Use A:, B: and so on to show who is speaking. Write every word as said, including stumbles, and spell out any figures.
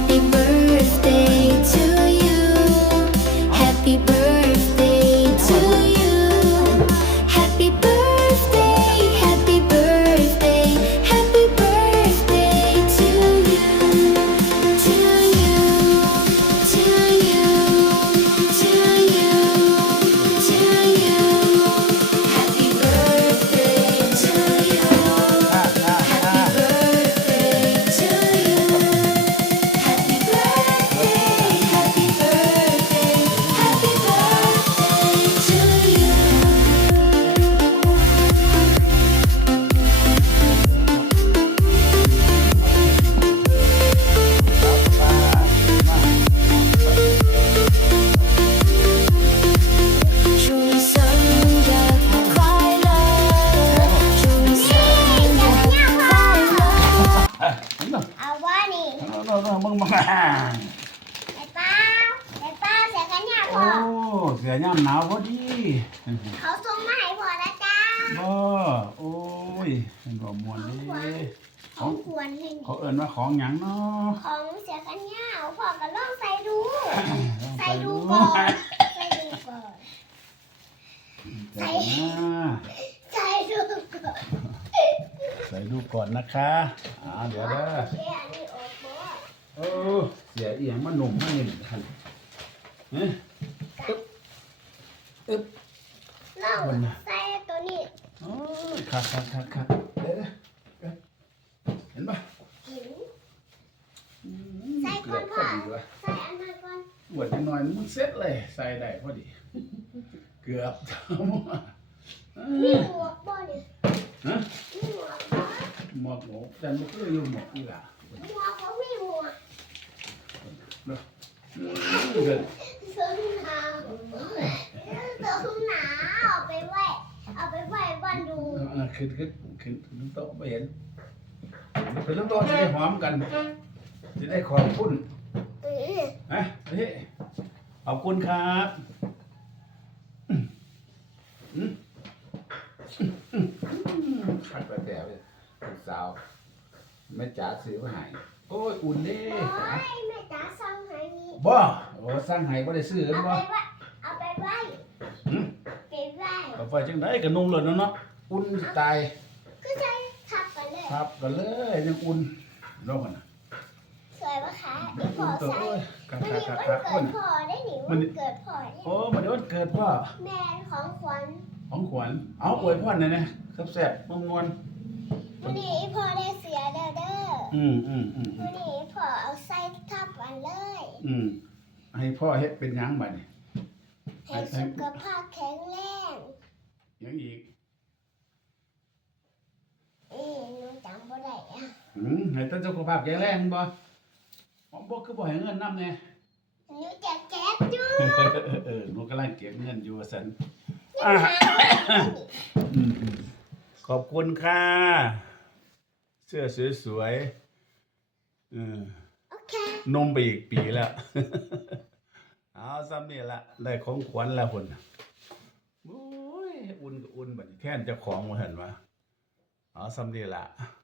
A: Happy birthday to you. Happy birthday to you. Happy birthday, happy birthday, happy birthday to you. To you, to you, to you, to you. Happy birthday to you. Happy birthday to you. Happy birthday, happy birthday, happy birthday to you. 祝你生日快乐，祝你生日快乐。
B: เอาว่านี่
C: เราเรามึงมา
B: ไอ้ป้าไอ้ป้าเสียกันเนี่ยพ
C: โอ้
B: อ
C: เสียย่ำหนาวพอดี
B: เขาส่งมาให้พอแล้วจ้า
C: บ่โอ้ยเป็นบ่มวนดี
B: ของควรให้
C: เขาเอิ้นว่าของหยังเนาะ
B: ของเสียกันเนี่ยพ่อก็ลองใส่ดู ใส่ดูก่อนใส่ดูก่อน
C: ใส่นะ
B: ใส่ดูก่อน
C: ใส่ดูก่อนนะคะอ่าเดี๋ยวเด้อ
B: โอเคอันนี้ออกบ่
C: เออเสียอีหยังมาหนุ่มมานี่ทันเอ๊ะอึ๊บอึ๊บ
B: ลองใส่ตัวนี้
C: โอ้ยคักคักคักคักเดี๋ยวเด้อเห็นปะ
B: หิน
C: อืม
B: ใส่ก่
C: เกื
B: อ
C: อน บพ
B: พ่
C: อ
B: อ
C: ดีวะ
B: ใส่อันนั้นก่อน
C: บวชหน่อยๆมึงเซ็ตเลยใส่ได้พอดี เกือบทั้งหมด
B: มีหมวกบ่เนี่ย
C: ฮะ
B: มีหมวกบ่
C: หมอกหมูแต่ไม่เคยอยู่หมอกนี่ล่ะ
B: หมวกเขามีหมวก
C: เนาะเกิด
B: เสื้อหนาวเสื้อหนาวเอาไปไว้เอาไปไว้บ้านดู
C: อ่าขึ้นขึ้นขึ้นขึ้นโต๊ะไม่เห็นขึ้นโต๊ะจะได้หอมกันจะได้ขอบคุณ
B: เออ
C: ฮะเฮ้ยขอบคุณครับอืมอืมอืมขัดไปแต่เลยลูกสาวแม่จ๋าซื้อมาให้โอ้ยอุ่นเด้
B: โอ้ยแม่จ๋าสั่งให้นี่
C: บ่โอ้สั่งให้บ่ได้ซื้อกัน
B: เอา
C: บ่
B: ไปไว้เอาไปไว้
C: หืม
B: ไปไว้
C: เอาไปจังไดก็นุ่งเลยเนาะเนาะอุ่นสิตาย
B: ก็ใช้ทับกันเลย
C: ครับก็เลยยังอุ่นรอกันนะ
B: สวยปะคะเดี๋ยวพ
C: อุ่
B: อน
C: ตัว
B: ใส่
C: โอ้ยคัก
B: วัน
C: คัก
B: นี้
C: คัก
B: วัน
C: คัก
B: เกิ
C: คน
B: ดพ่อได้หนิ
C: วั
B: วัน น
C: นี้
B: เกิดพ่อได้
C: โอ้มาเดี๋ยววันเกิดพ่อ
B: แม่ของขวัญ
C: ของขวัญเอาอวยพรหน่อยนะแซ่บๆม่วน
B: วันนี้พ่อได้เสียเด้อเด้อ
C: ๆอืมอืมอืม
B: วันนี้พ่อเอาใส่ทับกันเลย
C: อืมให้พ่อเฮ็ดเป็นหยังบัดนี้
B: ให้สุขภาพแข็งแรง
C: หยังอีก
B: เอ้ยหนูจำบ่ได้อะ
C: อืมให้ท่านสุขภาพแข็งแรงบ่ผมบ่คือบ่ให้เงินนำแน่
B: หนูจะแก๊สอยู่
C: เออหนูกำลังเก็บเงินอยู่ว่าซั่น
B: ยังหาไม่ได้
C: อืมอืมขอบคุณค่ะ เสื้อสวยๆเออ
B: โอเค
C: นมไปอีกปีแล้ว เอาซ้ำนี่ละได้ของขวัญแล้วคนโอ้ยอุ่นก็อุ่นบัดนี้แทนเจ้าของมาเห็นวะเอาซ้ำนี่ละ